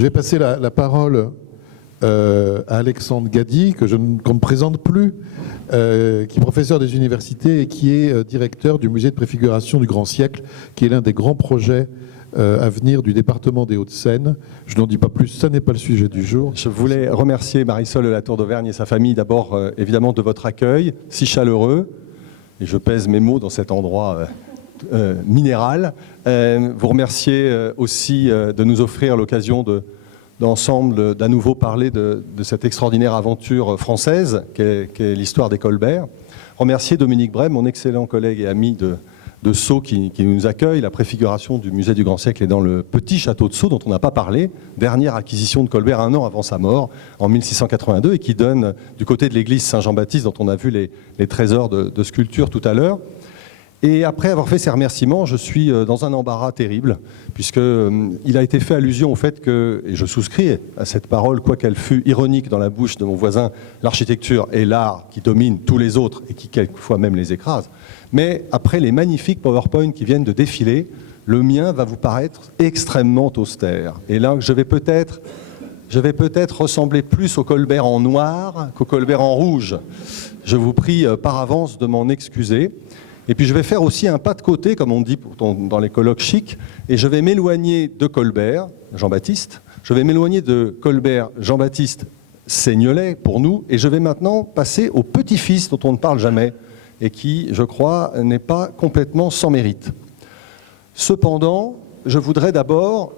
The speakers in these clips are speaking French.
Je vais passer la parole à Alexandre Gady, qu'on ne présente plus, qui est professeur des universités et qui est directeur du musée de préfiguration du Grand Siècle, qui est l'un des grands projets à venir du département des Hauts-de-Seine. Je n'en dis pas plus, ça n'est pas le sujet du jour. Je voulais remercier Marisol de la Tour d'Auvergne et sa famille, d'abord évidemment de votre accueil si chaleureux, et je pèse mes mots dans cet endroit minéral. Vous remercier aussi de nous offrir l'occasion d'ensemble d'à nouveau parler de cette extraordinaire aventure française qu'est l'histoire des Colbert. Remercier Dominique Bray, mon excellent collègue et ami de Sceaux qui nous accueille. La préfiguration du musée du Grand Siècle est dans le petit château de Sceaux dont on n'a pas parlé, dernière acquisition de Colbert un an avant sa mort en 1682 et qui donne du côté de l'église Saint-Jean-Baptiste dont on a vu les trésors de sculpture tout à l'heure. Et après avoir fait ces remerciements, je suis dans un embarras terrible, puisqu'il a été fait allusion au fait que, et je souscris à cette parole, quoiqu'elle fût ironique dans la bouche de mon voisin, l'architecture est l'art qui domine tous les autres et qui quelquefois même les écrase. Mais après les magnifiques PowerPoint qui viennent de défiler, le mien va vous paraître extrêmement austère. Et là, je vais peut-être ressembler plus au Colbert en noir qu'au Colbert en rouge. Je vous prie par avance de m'en excuser. Et puis je vais faire aussi un pas de côté, comme on dit dans les colloques chics, et je vais m'éloigner de Colbert, Jean-Baptiste, je vais m'éloigner de Colbert, Jean-Baptiste, Seignelay, pour nous, et je vais maintenant passer au petit-fils dont on ne parle jamais, et qui, je crois, n'est pas complètement sans mérite. Cependant, je voudrais d'abord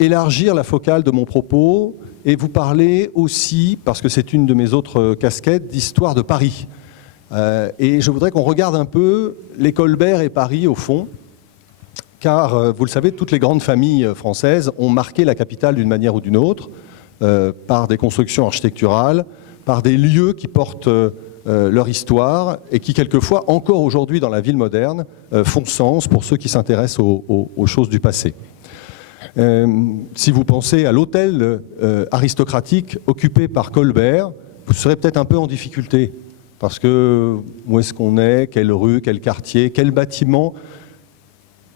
élargir la focale de mon propos, et vous parler aussi, parce que c'est une de mes autres casquettes, d'histoire de Paris. Et je voudrais qu'on regarde un peu les Colbert et Paris au fond, car vous le savez, toutes les grandes familles françaises ont marqué la capitale d'une manière ou d'une autre, par des constructions architecturales, par des lieux qui portent leur histoire et qui quelquefois, encore aujourd'hui dans la ville moderne, font sens pour ceux qui s'intéressent aux choses du passé. Si vous pensez à l'hôtel aristocratique occupé par Colbert, vous serez peut-être un peu en difficulté. Parce que où est-ce qu'on est, quelle rue, quel quartier, quel bâtiment,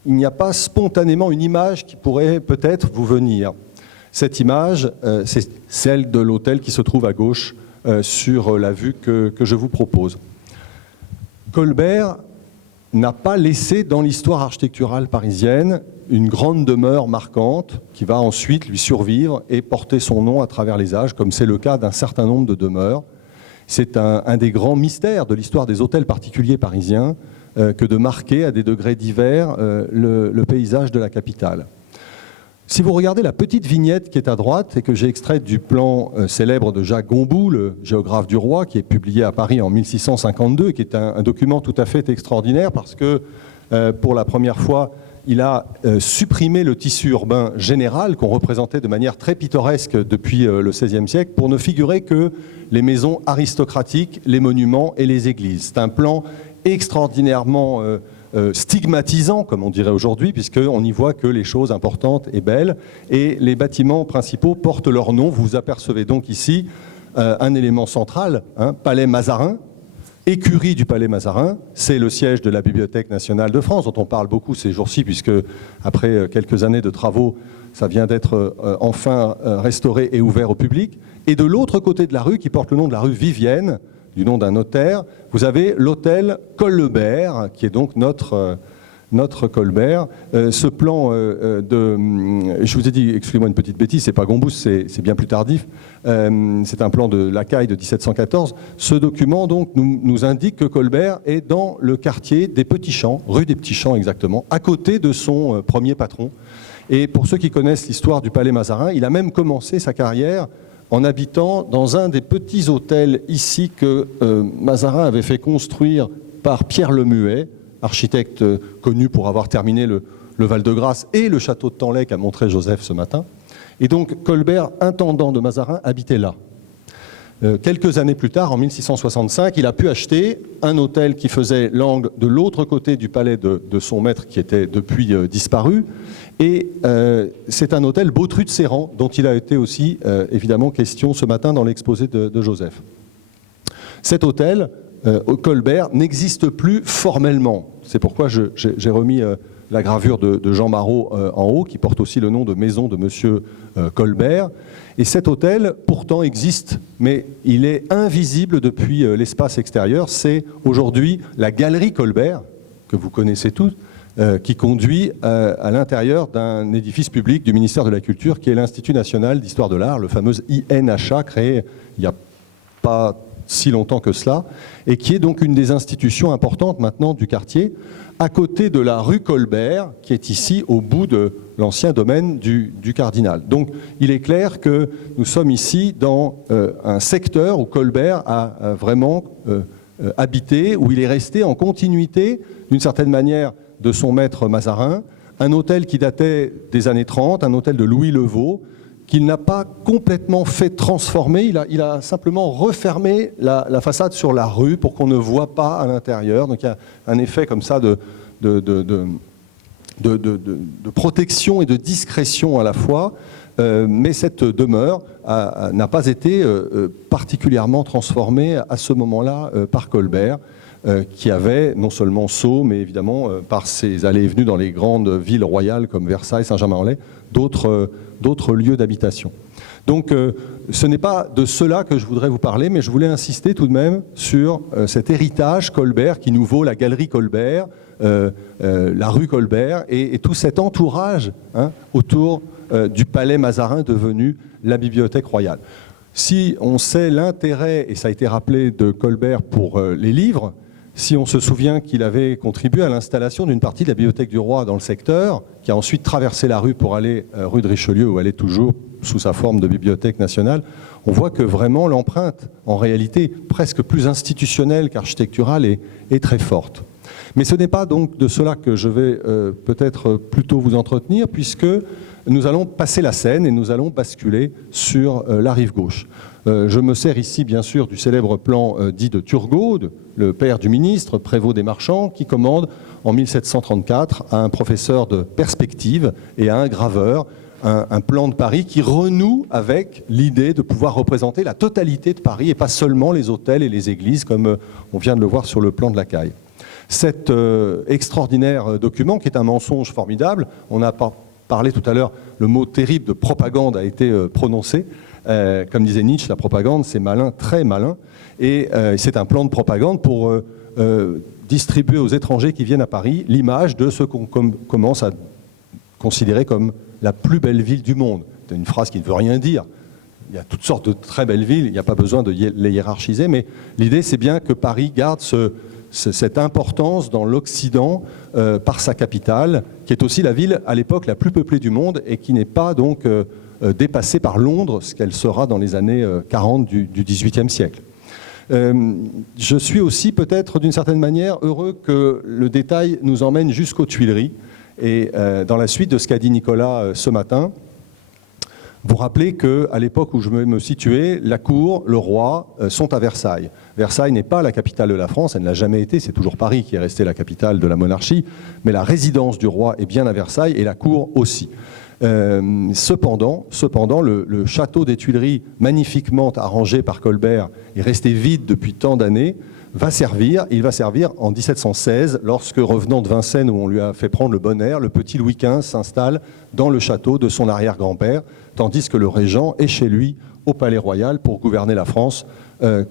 il n'y a pas spontanément une image qui pourrait peut-être vous venir. Cette image, c'est celle de l'hôtel qui se trouve à gauche sur la vue que je vous propose. Colbert n'a pas laissé dans l'histoire architecturale parisienne une grande demeure marquante qui va ensuite lui survivre et porter son nom à travers les âges, comme c'est le cas d'un certain nombre de demeures. C'est un des grands mystères de l'histoire des hôtels particuliers parisiens que de marquer à des degrés divers le paysage de la capitale. Si vous regardez la petite vignette qui est à droite et que j'ai extraite du plan célèbre de Jacques Gombout, le géographe du roi, qui est publié à Paris en 1652, et qui est un document tout à fait extraordinaire parce que pour la première fois, il a supprimé le tissu urbain général qu'on représentait de manière très pittoresque depuis le XVIe siècle pour ne figurer que les maisons aristocratiques, les monuments et les églises. C'est un plan extraordinairement stigmatisant, comme on dirait aujourd'hui, puisqu'on n'y voit que les choses importantes et belles. Et les bâtiments principaux portent leur nom. Vous apercevez donc ici un élément central, Palais Mazarin. Écurie du Palais Mazarin, c'est le siège de la Bibliothèque nationale de France, dont on parle beaucoup ces jours-ci, puisque après quelques années de travaux, ça vient d'être enfin restauré et ouvert au public. Et de l'autre côté de la rue, qui porte le nom de la rue Vivienne, du nom d'un notaire, vous avez l'hôtel Colbert, qui est donc notre Colbert. Ce plan je vous ai dit, excusez-moi une petite bêtise, c'est pas Gombout, c'est bien plus tardif. C'est un plan de Lacaille de 1714. Ce document donc nous indique que Colbert est dans le quartier des Petits Champs, rue des Petits Champs exactement, à côté de son premier patron. Et pour ceux qui connaissent l'histoire du Palais Mazarin, il a même commencé sa carrière en habitant dans un des petits hôtels ici que Mazarin avait fait construire par Pierre Lemuet, architecte connu pour avoir terminé le Val-de-Grâce et le château de Tanlay qu'a montré Joseph ce matin. Et donc Colbert, intendant de Mazarin, habitait là. Quelques années plus tard, en 1665, il a pu acheter un hôtel qui faisait l'angle de l'autre côté du palais de son maître qui était depuis disparu. Et c'est un hôtel Bautru-de-Séran dont il a été aussi évidemment question ce matin dans l'exposé de Joseph. Cet hôtel, Colbert, n'existe plus formellement. C'est pourquoi j'ai remis la gravure de Jean Marot en haut, qui porte aussi le nom de maison de Monsieur Colbert. Et cet hôtel, pourtant, existe, mais il est invisible depuis l'espace extérieur. C'est aujourd'hui la Galerie Colbert, que vous connaissez tous, qui conduit à l'intérieur d'un édifice public du ministère de la Culture, qui est l'Institut national d'histoire de l'art, le fameux INHA, créé il n'y a pas si longtemps que cela, et qui est donc une des institutions importantes maintenant du quartier, à côté de la rue Colbert, qui est ici au bout de l'ancien domaine du Cardinal. Donc il est clair que nous sommes ici dans un secteur où Colbert a vraiment habité, où il est resté en continuité, d'une certaine manière, de son maître Mazarin, un hôtel qui datait des années 30, un hôtel de Louis Levaux, qu'il n'a pas complètement fait transformer, il a simplement refermé la façade sur la rue pour qu'on ne voit pas à l'intérieur. Donc il y a un effet comme ça de protection et de discrétion à la fois, mais cette demeure n'a pas été particulièrement transformée à ce moment-là par Colbert, qui avait non seulement Sceaux, mais évidemment, par ses allées et venues dans les grandes villes royales comme Versailles, Saint-Germain-en-Laye, d'autres lieux d'habitation. Donc ce n'est pas de cela que je voudrais vous parler, mais je voulais insister tout de même sur cet héritage Colbert qui nous vaut la galerie Colbert, la rue Colbert et tout cet entourage autour du palais Mazarin devenu la bibliothèque royale. Si on sait l'intérêt, et ça a été rappelé, de Colbert pour les livres, si on se souvient qu'il avait contribué à l'installation d'une partie de la bibliothèque du roi dans le secteur, qui a ensuite traversé la rue pour aller rue de Richelieu, où elle est toujours sous sa forme de bibliothèque nationale, on voit que vraiment l'empreinte, en réalité presque plus institutionnelle qu'architecturale, est très forte. Mais ce n'est pas donc de cela que je vais peut-être plutôt vous entretenir, puisque nous allons passer la Seine et nous allons basculer sur la rive gauche. Je me sers ici, bien sûr, du célèbre plan dit de Turgot, le père du ministre, prévôt des marchands, qui commande en 1734 à un professeur de perspective et à un graveur un plan de Paris qui renoue avec l'idée de pouvoir représenter la totalité de Paris et pas seulement les hôtels et les églises, comme on vient de le voir sur le plan de la Caille. Cet extraordinaire document, qui est un mensonge formidable, on a parlé tout à l'heure, le mot terrible de propagande a été prononcé. Comme disait Nietzsche, la propagande, c'est malin, très malin. Et c'est un plan de propagande pour distribuer aux étrangers qui viennent à Paris l'image de ce qu'on commence à considérer comme la plus belle ville du monde. C'est une phrase qui ne veut rien dire. Il y a toutes sortes de très belles villes, il n'y a pas besoin de les hiérarchiser, mais l'idée, c'est bien que Paris garde cette importance dans l'Occident par sa capitale, qui est aussi la ville, à l'époque, la plus peuplée du monde et qui n'est pas donc dépassée par Londres, ce qu'elle sera dans les années 40 du XVIIIe siècle. Je suis aussi peut-être d'une certaine manière heureux que le détail nous emmène jusqu'aux Tuileries. Et dans la suite de ce qu'a dit Nicolas ce matin, vous rappelez qu'à l'époque où je me situais, la cour, le roi sont à Versailles. Versailles n'est pas la capitale de la France, elle ne l'a jamais été, c'est toujours Paris qui est resté la capitale de la monarchie, mais la résidence du roi est bien à Versailles et la cour aussi. Cependant, le château des Tuileries, magnifiquement arrangé par Colbert, est resté vide depuis tant d'années. Il va servir en 1716, lorsque, revenant de Vincennes, où on lui a fait prendre le bon air, le petit Louis XV s'installe dans le château de son arrière-grand-père, tandis que le régent est chez lui au Palais Royal pour gouverner la France,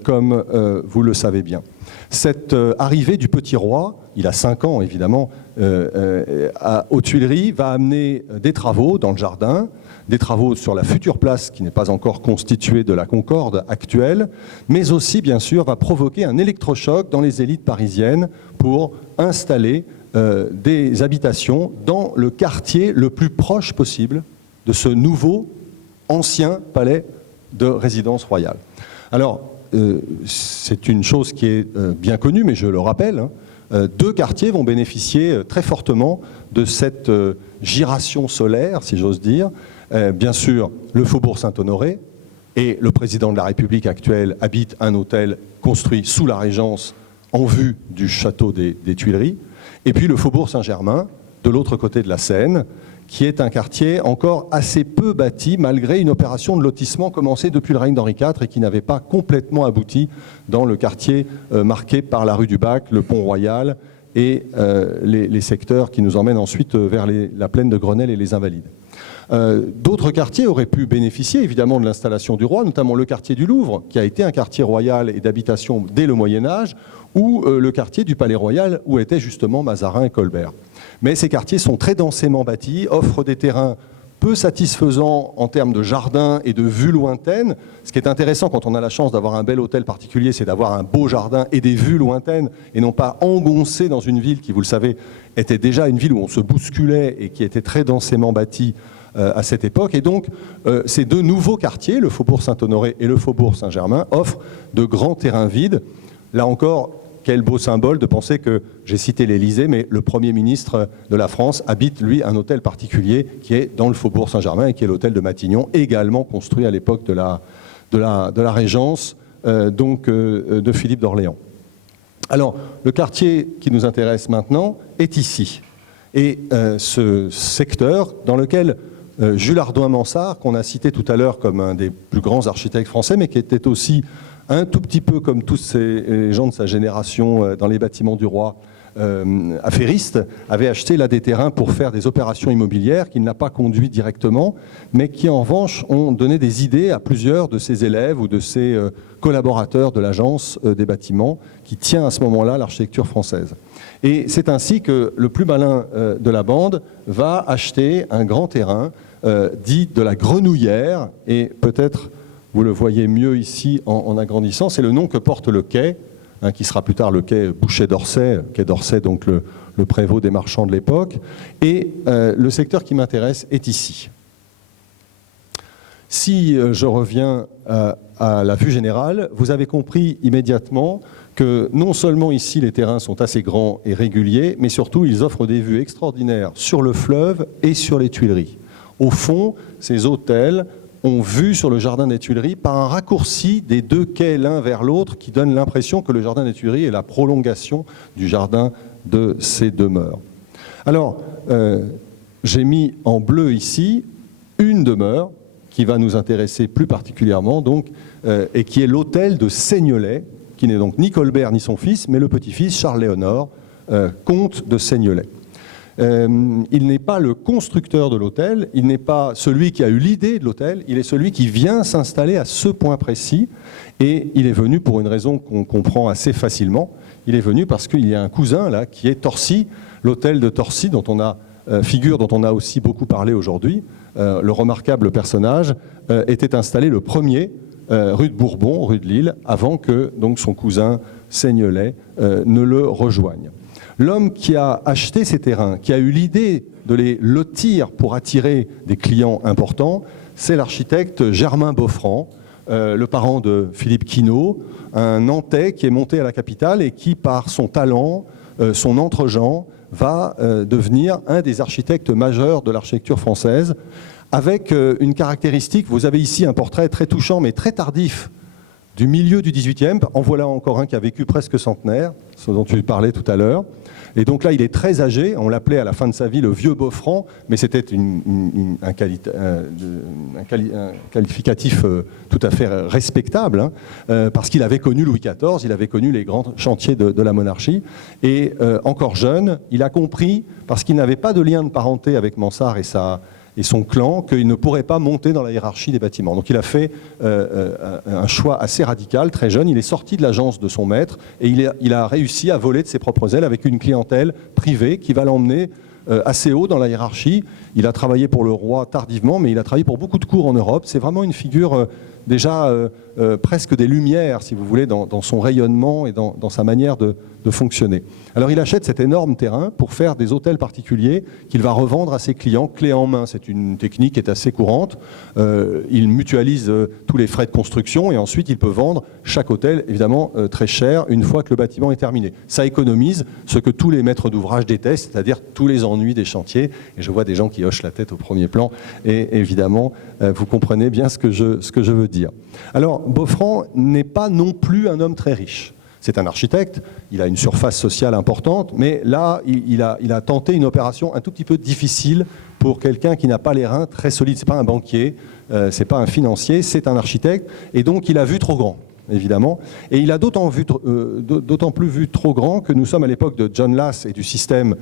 comme vous le savez bien. Cette arrivée du petit roi, il a 5 ans évidemment, aux Tuileries, va amener des travaux dans le jardin, des travaux sur la future place qui n'est pas encore constituée de la Concorde actuelle, mais aussi bien sûr va provoquer un électrochoc dans les élites parisiennes pour installer des habitations dans le quartier le plus proche possible de ce nouveau ancien palais de résidence royale. Alors, c'est une chose qui est bien connue, mais je le rappelle, 2 quartiers vont bénéficier très fortement de cette giration solaire, si j'ose dire. Bien sûr, le Faubourg Saint-Honoré, et le président de la République actuelle habite un hôtel construit sous la Régence en vue du château des Tuileries, et puis le Faubourg Saint-Germain, de l'autre côté de la Seine, qui est un quartier encore assez peu bâti, malgré une opération de lotissement commencée depuis le règne d'Henri IV et qui n'avait pas complètement abouti dans le quartier marqué par la rue du Bac, le Pont Royal et les secteurs qui nous emmènent ensuite vers la plaine de Grenelle et les Invalides. D'autres quartiers auraient pu bénéficier évidemment de l'installation du roi, notamment le quartier du Louvre, qui a été un quartier royal et d'habitation dès le Moyen-Âge, ou le quartier du Palais Royal, où étaient justement Mazarin et Colbert. Mais ces quartiers sont très densément bâtis, offrent des terrains peu satisfaisants en termes de jardins et de vues lointaines. Ce qui est intéressant quand on a la chance d'avoir un bel hôtel particulier, c'est d'avoir un beau jardin et des vues lointaines, et non pas engoncé dans une ville qui, vous le savez, était déjà une ville où on se bousculait et qui était très densément bâtie à cette époque. Et donc, ces deux nouveaux quartiers, le Faubourg Saint-Honoré et le Faubourg Saint-Germain, offrent de grands terrains vides. Là encore, quel beau symbole de penser que, j'ai cité l'Élysée, mais le Premier ministre de la France habite, lui, un hôtel particulier qui est dans le Faubourg Saint-Germain et qui est l'hôtel de Matignon, également construit à l'époque de la Régence de Philippe d'Orléans. Alors, le quartier qui nous intéresse maintenant est ici. Et ce secteur dans lequel Jules Hardouin-Mansart, qu'on a cité tout à l'heure comme un des plus grands architectes français, mais qui était aussi un tout petit peu comme tous ces gens de sa génération dans les bâtiments du roi, affairiste, avait acheté là des terrains pour faire des opérations immobilières qu'il n'a pas conduit directement, mais qui en revanche ont donné des idées à plusieurs de ses élèves ou de ses collaborateurs de l'agence des bâtiments qui tient à ce moment-là l'architecture française. Et c'est ainsi que le plus malin de la bande va acheter un grand terrain dit de la Grenouillère, et peut-être vous le voyez mieux ici en agrandissant, c'est le nom que porte le quai, qui sera plus tard le quai Boucher-d'Orsay, quai d'Orsay, donc le prévôt des marchands de l'époque. Et le secteur qui m'intéresse est ici. Si je reviens à la vue générale, vous avez compris immédiatement que non seulement ici les terrains sont assez grands et réguliers, mais surtout ils offrent des vues extraordinaires sur le fleuve et sur les Tuileries. Au fond, ces hôtels ont vu sur le jardin des Tuileries par un raccourci des deux quais l'un vers l'autre qui donne l'impression que le jardin des Tuileries est la prolongation du jardin de ces demeures. Alors, j'ai mis en bleu ici une demeure qui va nous intéresser plus particulièrement, donc, et qui est l'hôtel de Seignelay, qui n'est donc ni Colbert ni son fils, mais le petit-fils Charles-Léonard, comte de Seignelay. Il n'est pas le constructeur de l'hôtel, il n'est pas celui qui a eu l'idée de l'hôtel, il est celui qui vient s'installer à ce point précis, et il est venu pour une raison qu'on comprend assez facilement. Il est venu parce qu'il y a un cousin là qui est Torcy, l'hôtel de Torcy dont on a figure dont on a aussi beaucoup parlé aujourd'hui. Le remarquable personnage était installé le premier rue de Bourbon, rue de Lille, avant que donc son cousin Seignelay ne le rejoigne. L'homme qui a acheté ces terrains, qui a eu l'idée de les lotir pour attirer des clients importants, c'est l'architecte Germain Boffrand, le parent de Philippe Quinault, un Nantais qui est monté à la capitale et qui, par son talent, son entre-gens, va devenir un des architectes majeurs de l'architecture française, avec une caractéristique. Vous avez ici un portrait très touchant, mais très tardif, du milieu du XVIIIe. En voilà encore un qui a vécu presque centenaire, ce dont tu parlais tout à l'heure. Et donc là, il est très âgé. On l'appelait à la fin de sa vie le vieux Boffrand, mais c'était un qualificatif tout à fait respectable, hein, parce qu'il avait connu Louis XIV, il avait connu les grands chantiers de la monarchie. Et encore jeune, il a compris, parce qu'il n'avait pas de lien de parenté avec Mansart et son clan, qu'il ne pourrait pas monter dans la hiérarchie des bâtiments. Donc il a fait un choix assez radical, très jeune. Il est sorti de l'agence de son maître et il a réussi à voler de ses propres ailes avec une clientèle privée qui va l'emmener assez haut dans la hiérarchie. Il a travaillé pour le roi tardivement, mais il a travaillé pour beaucoup de cours en Europe. C'est vraiment une figure déjà presque des Lumières, si vous voulez, dans son rayonnement et dans sa manière de fonctionner. Alors il achète cet énorme terrain pour faire des hôtels particuliers qu'il va revendre à ses clients clé en main. C'est une technique qui est assez courante. Il mutualise tous les frais de construction et ensuite il peut vendre chaque hôtel, évidemment, très cher une fois que le bâtiment est terminé. Ça économise ce que tous les maîtres d'ouvrage détestent, c'est-à-dire tous les ennuis des chantiers. Et je vois des gens qui hochent la tête au premier plan et évidemment, vous comprenez bien ce que je veux dire. Alors, Boffrand n'est pas non plus un homme très riche. C'est un architecte, il a une surface sociale importante, mais là, il a tenté une opération un tout petit peu difficile pour quelqu'un qui n'a pas les reins très solides. Ce n'est pas un banquier, ce n'est pas un financier, c'est un architecte, et donc il a vu trop grand. évidemment. Et il a d'autant plus vu trop grand que nous sommes à l'époque de John Lass et du système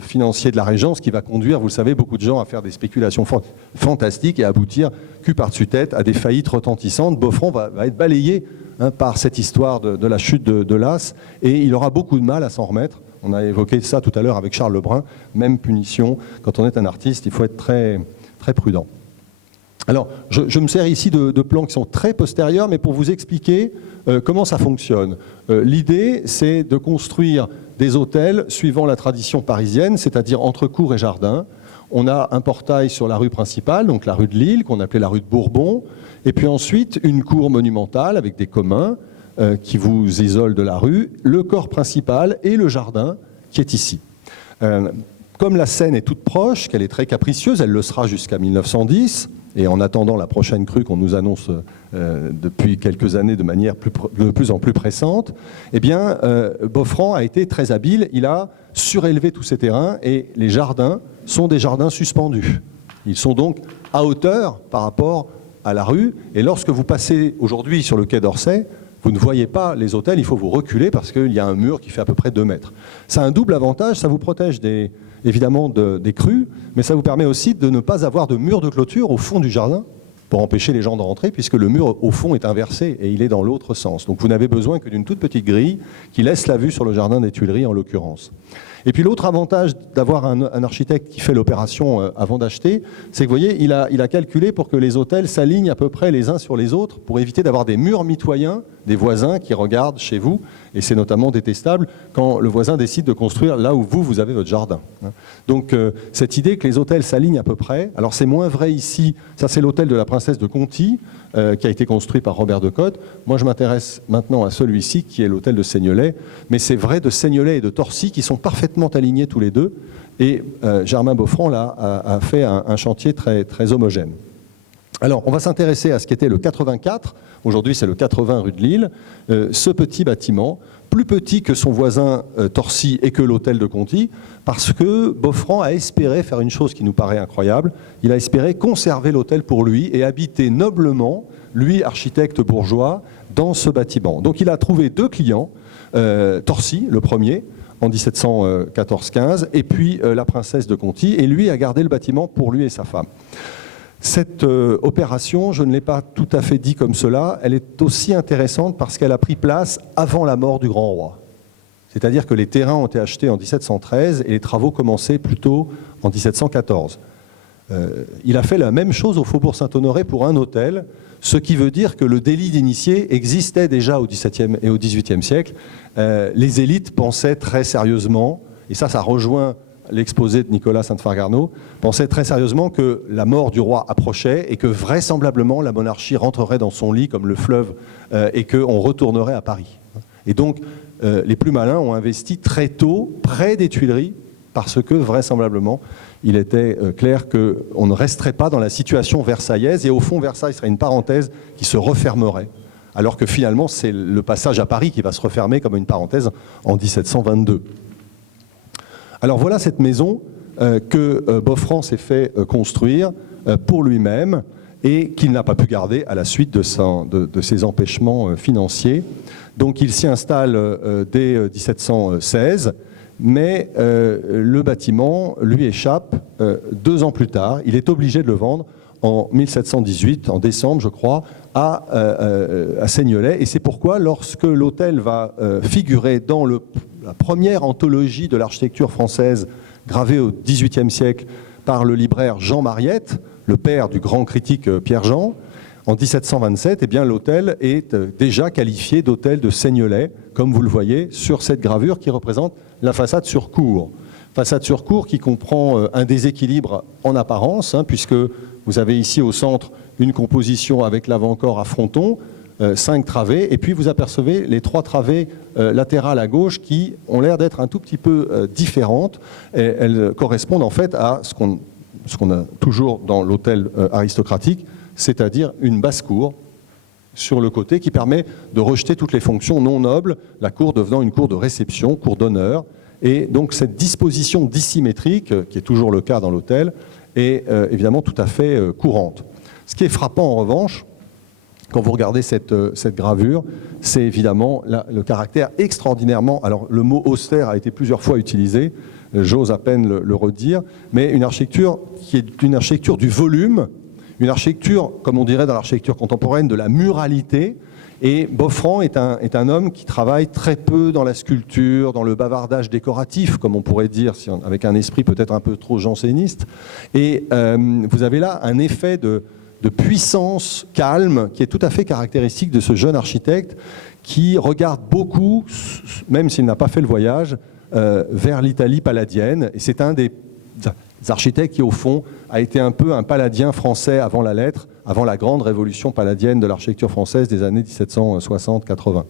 financier de la Régence qui va conduire, vous le savez, beaucoup de gens à faire des spéculations fantastiques et à aboutir, cul par-dessus tête, à des faillites retentissantes. Beaufront va être balayé par cette histoire de la chute de Lass, et il aura beaucoup de mal à s'en remettre. On a évoqué ça tout à l'heure avec Charles Lebrun, même punition. Quand on est un artiste, il faut être très, très prudent. Alors, je me sers ici de plans qui sont très postérieurs, mais pour vous expliquer comment ça fonctionne. L'idée, c'est de construire des hôtels suivant la tradition parisienne, c'est-à-dire entre cour et jardin. On a un portail sur la rue principale, donc la rue de Lille, qu'on appelait la rue de Bourbon, et puis ensuite une cour monumentale avec des communs qui vous isolent de la rue, le corps principal et le jardin qui est ici. Comme la Seine est toute proche, qu'elle est très capricieuse, elle le sera jusqu'à 1910, et en attendant la prochaine crue qu'on nous annonce depuis quelques années de manière de plus en plus pressante, eh bien, Beaufront a été très habile, il a surélevé tous ces terrains, et les jardins sont des jardins suspendus. Ils sont donc à hauteur par rapport à la rue, et lorsque vous passez aujourd'hui sur le quai d'Orsay, vous ne voyez pas les hôtels, il faut vous reculer parce qu'il y a un mur qui fait à peu près 2 mètres. Ça a un double avantage, ça vous protège évidemment des crues, mais ça vous permet aussi de ne pas avoir de mur de clôture au fond du jardin pour empêcher les gens de rentrer, puisque le mur au fond est inversé et il est dans l'autre sens. Donc vous n'avez besoin que d'une toute petite grille qui laisse la vue sur le jardin des Tuileries en l'occurrence. Et puis l'autre avantage d'avoir un architecte qui fait l'opération avant d'acheter, c'est que vous voyez, il a calculé pour que les hôtels s'alignent à peu près les uns sur les autres pour éviter d'avoir des murs mitoyens, des voisins qui regardent chez vous, et c'est notamment détestable quand le voisin décide de construire là où vous avez votre jardin. Donc cette idée que les hôtels s'alignent à peu près, alors c'est moins vrai ici, ça c'est l'hôtel de la princesse de Conti, qui a été construit par Robert de Cotte. Moi je m'intéresse maintenant à celui-ci qui est l'hôtel de Seignelay, mais c'est vrai de Seignelay et de Torcy qui sont parfaitement alignés tous les deux, et Germain Beaufront là, a fait un chantier très, très homogène. Alors, on va s'intéresser à ce qu'était le 84, aujourd'hui c'est le 80 rue de Lille, ce petit bâtiment, plus petit que son voisin Torcy et que l'hôtel de Conti, parce que Beaufront a espéré faire une chose qui nous paraît incroyable, il a espéré conserver l'hôtel pour lui et habiter noblement, lui architecte bourgeois, dans ce bâtiment. Donc il a trouvé 2 clients, Torcy, le premier, en 1714-15, et puis la princesse de Conti, et lui a gardé le bâtiment pour lui et sa femme. Cette opération, je ne l'ai pas tout à fait dit comme cela, elle est aussi intéressante parce qu'elle a pris place avant la mort du grand roi. C'est-à-dire que les terrains ont été achetés en 1713 et les travaux commençaient plutôt en 1714. Il a fait la même chose au Faubourg Saint-Honoré pour un hôtel, ce qui veut dire que le délit d'initié existait déjà au XVIIe et au XVIIIe siècle. Les élites pensaient très sérieusement, et ça rejoint l'exposé de Nicolas Sainte-Fargarneau, pensait très sérieusement que la mort du roi approchait et que vraisemblablement la monarchie rentrerait dans son lit comme le fleuve et qu'on retournerait à Paris. Et donc les plus malins ont investi très tôt près des Tuileries parce que vraisemblablement il était clair qu'on ne resterait pas dans la situation versaillaise et au fond Versailles serait une parenthèse qui se refermerait. Alors que finalement c'est le passage à Paris qui va se refermer comme une parenthèse en 1722. Alors voilà cette maison que Beaufront s'est fait construire pour lui-même et qu'il n'a pas pu garder à la suite de ses empêchements financiers. Donc il s'y installe dès 1716, mais le bâtiment lui échappe 2 ans plus tard. Il est obligé de le vendre en 1718, en décembre je crois, à Seignelay. Et c'est pourquoi lorsque l'hôtel va figurer dans la première anthologie de l'architecture française gravée au XVIIIe siècle par le libraire Jean Mariette, le père du grand critique Pierre Jean, en 1727, eh bien, l'hôtel est déjà qualifié d'hôtel de Seignelay, comme vous le voyez sur cette gravure qui représente la façade sur cour. Façade sur cour qui comprend un déséquilibre en apparence, puisque vous avez ici au centre une composition avec l'avant-corps à fronton, 5 travées, et puis vous apercevez les 3 travées latérales à gauche qui ont l'air d'être un tout petit peu différentes. Et elles correspondent en fait à ce qu'on a toujours dans l'hôtel aristocratique, c'est-à-dire une basse-cour sur le côté qui permet de rejeter toutes les fonctions non nobles, la cour devenant une cour de réception, cour d'honneur. Et donc cette disposition dissymétrique, qui est toujours le cas dans l'hôtel, est évidemment tout à fait courante. Ce qui est frappant en revanche, quand vous regardez cette gravure, c'est évidemment le caractère extraordinairement... Alors, le mot austère a été plusieurs fois utilisé, j'ose à peine le redire, mais une architecture qui est une architecture du volume, une architecture, comme on dirait dans l'architecture contemporaine, de la muralité. Et Boffrand est un homme qui travaille très peu dans la sculpture, dans le bavardage décoratif, comme on pourrait dire, avec un esprit peut-être un peu trop janséniste. Et vous avez là un effet de puissance calme qui est tout à fait caractéristique de ce jeune architecte qui regarde beaucoup, même s'il n'a pas fait le voyage, vers l'Italie palladienne. Et c'est un des architectes qui, au fond, a été un peu un palladien français avant la lettre, avant la grande révolution palladienne de l'architecture française des années 1760-80.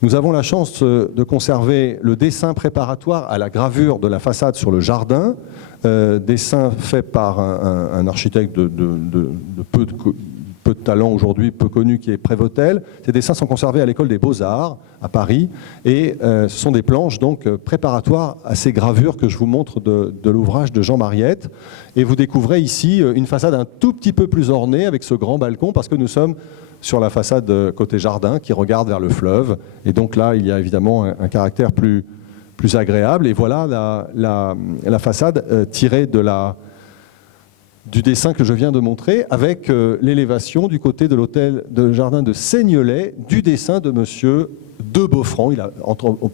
Nous avons la chance de conserver le dessin préparatoire à la gravure de la façade sur le jardin, dessin fait par un architecte de peu de talent aujourd'hui, peu connu, qui est Prévotel. Ces dessins sont conservés à l'école des Beaux-Arts à Paris et ce sont des planches donc préparatoires à ces gravures que je vous montre de l'ouvrage de Jean Mariette. Et vous découvrez ici une façade un tout petit peu plus ornée avec ce grand balcon parce que nous sommes sur la façade côté jardin qui regarde vers le fleuve. Et donc là, il y a évidemment un caractère plus agréable. Et voilà la façade tirée du dessin que je viens de montrer avec l'élévation du côté de l'hôtel de jardin de Seignelay du dessin de monsieur de Boffrand.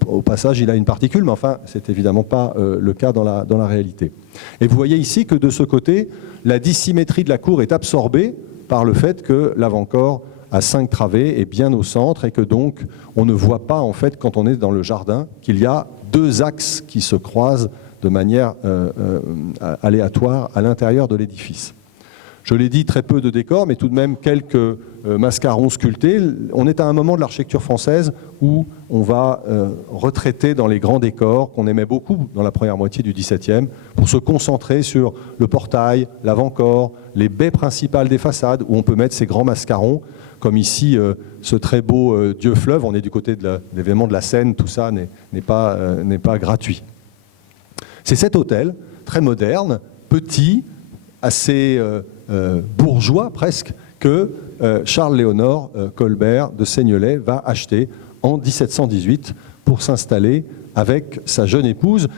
Au passage, il a une particule, mais enfin, c'est évidemment pas le cas dans la réalité. Et vous voyez ici que de ce côté, la dissymétrie de la cour est absorbée par le fait que l'avant-corps à 5 travées est bien au centre et que donc on ne voit pas en fait quand on est dans le jardin qu'il y a 2 axes qui se croisent de manière aléatoire à l'intérieur de l'édifice. Je l'ai dit, très peu de décors, mais tout de même quelques mascarons sculptés. On est à un moment de l'architecture française où on va retraiter dans les grands décors qu'on aimait beaucoup dans la première moitié du XVIIe pour se concentrer sur le portail, l'avant-corps, les baies principales des façades où on peut mettre ces grands mascarons, comme ici ce très beau Dieu fleuve. On est du côté de l'événement de la Seine, tout ça n'est pas gratuit. C'est cet hôtel, très moderne, petit, assez bourgeois presque, que Charles-Léonard Colbert de Seignelay va acheter en 1718 pour s'installer avec sa jeune épouse.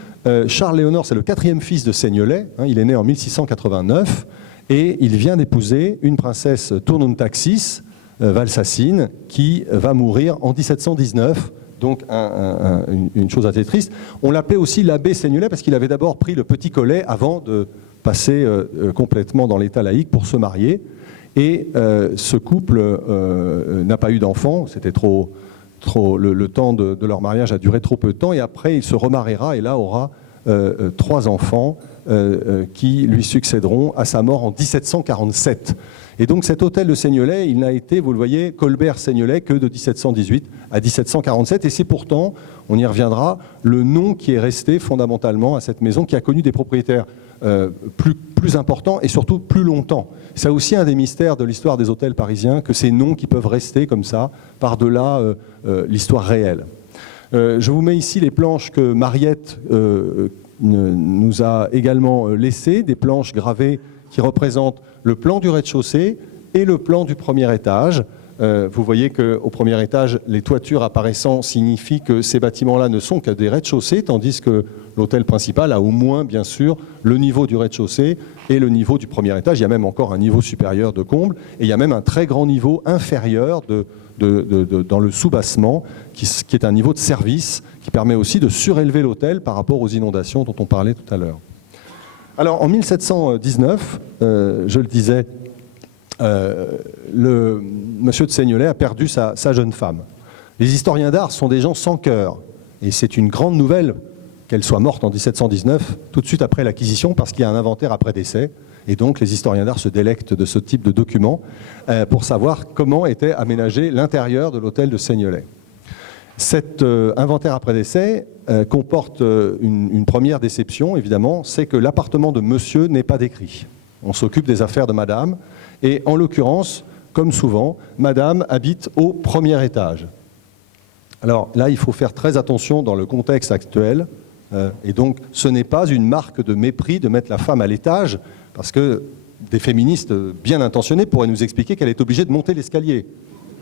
Charles-Léonard, c'est le 4e fils de Seignelay, il est né en 1689, et il vient d'épouser une princesse Tournum-Taxis, valsassine, qui va mourir en 1719. Donc une chose assez triste. On l'appelait aussi l'abbé Seignelay parce qu'il avait d'abord pris le petit collet avant de passer complètement dans l'état laïque pour se marier. Et ce couple n'a pas eu d'enfant, c'était trop le temps de leur mariage a duré trop peu de temps. Et après, il se remariera et là aura 3 enfants qui lui succéderont à sa mort en 1747. Et donc cet hôtel de Seignelay, il n'a été, vous le voyez, Colbert-Seignelay que de 1718 à 1747. Et c'est pourtant, on y reviendra, le nom qui est resté fondamentalement à cette maison qui a connu des propriétaires plus importants et surtout plus longtemps. C'est aussi un des mystères de l'histoire des hôtels parisiens, que ces noms qui peuvent rester comme ça, par-delà l'histoire réelle. Je vous mets ici les planches que Mariette nous a également laissées, des planches gravées qui représentent le plan du rez-de-chaussée et le plan du premier étage. Vous voyez qu'au premier étage, les toitures apparaissant signifient que ces bâtiments-là ne sont que des rez-de-chaussée, tandis que l'hôtel principal a au moins, bien sûr, le niveau du rez-de-chaussée et le niveau du premier étage. Il y a même encore un niveau supérieur de comble, et il y a même un très grand niveau inférieur dans le soubassement, qui est un niveau de service, qui permet aussi de surélever l'hôtel par rapport aux inondations dont on parlait tout à l'heure. Alors, en 1719, je le disais, le monsieur de Seignelay a perdu sa jeune femme. Les historiens d'art sont des gens sans cœur, et c'est une grande nouvelle qu'elle soit morte en 1719, tout de suite après l'acquisition, parce qu'il y a un inventaire après décès, et donc les historiens d'art se délectent de ce type de documents pour savoir comment était aménagé l'intérieur de l'hôtel de Seignelay. Cet inventaire après décès comporte une première déception, évidemment, c'est que l'appartement de monsieur n'est pas décrit. On s'occupe des affaires de madame, et en l'occurrence, comme souvent, madame habite au premier étage. Alors là, il faut faire très attention dans le contexte actuel, et donc ce n'est pas une marque de mépris de mettre la femme à l'étage, parce que des féministes bien intentionnées pourraient nous expliquer qu'elle est obligée de monter l'escalier,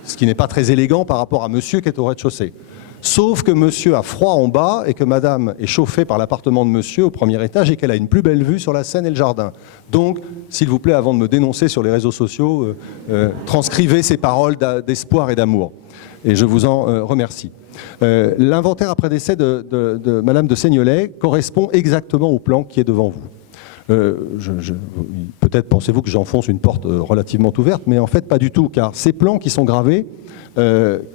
ce qui n'est pas très élégant par rapport à monsieur qui est au rez-de-chaussée. Sauf que monsieur a froid en bas et que madame est chauffée par l'appartement de monsieur au premier étage et qu'elle a une plus belle vue sur la Seine et le jardin. Donc, s'il vous plaît, avant de me dénoncer sur les réseaux sociaux, transcrivez ces paroles d'espoir et d'amour. Et je vous en remercie. L'inventaire après décès de madame de Seignelay correspond exactement au plan qui est devant vous. Peut-être pensez-vous que j'enfonce une porte relativement ouverte, mais en fait pas du tout, car ces plans qui sont gravés,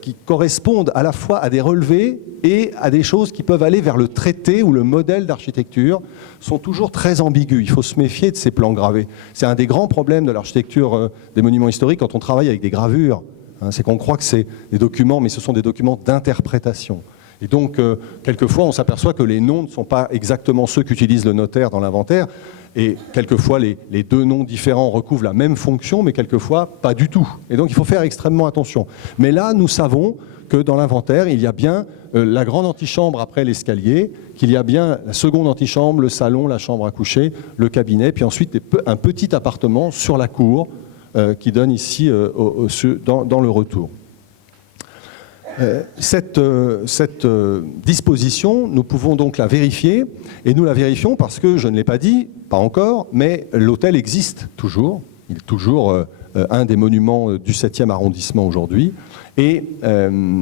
qui correspondent à la fois à des relevés et à des choses qui peuvent aller vers le traité ou le modèle d'architecture, sont toujours très ambigus. Il faut se méfier de ces plans gravés. C'est un des grands problèmes de l'architecture des monuments historiques quand on travaille avec des gravures. C'est qu'on croit que c'est des documents, mais ce sont des documents d'interprétation. Et donc, quelquefois, on s'aperçoit que les noms ne sont pas exactement ceux qu'utilise le notaire dans l'inventaire. Et quelquefois, les deux noms différents recouvrent la même fonction, mais quelquefois, pas du tout. Et donc, il faut faire extrêmement attention. Mais là, nous savons que dans l'inventaire, il y a bien la grande antichambre après l'escalier, qu'il y a bien la seconde antichambre, le salon, la chambre à coucher, le cabinet, puis ensuite un petit appartement sur la cour qui donne ici dans le retour. Cette disposition, nous pouvons donc la vérifier, et nous la vérifions parce que, je ne l'ai pas dit, pas encore, mais l'hôtel existe toujours. Il est toujours un des monuments du 7e arrondissement aujourd'hui, et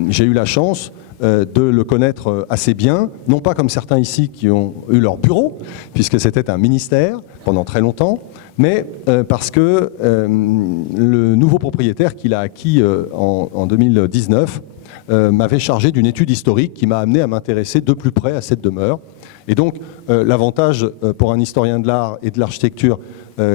j'ai eu la chance de le connaître assez bien, non pas comme certains ici qui ont eu leur bureau, puisque c'était un ministère pendant très longtemps, mais parce que le nouveau propriétaire qu'il a acquis en 2019 m'avait chargé d'une étude historique qui m'a amené à m'intéresser de plus près à cette demeure. Et donc, l'avantage pour un historien de l'art et de l'architecture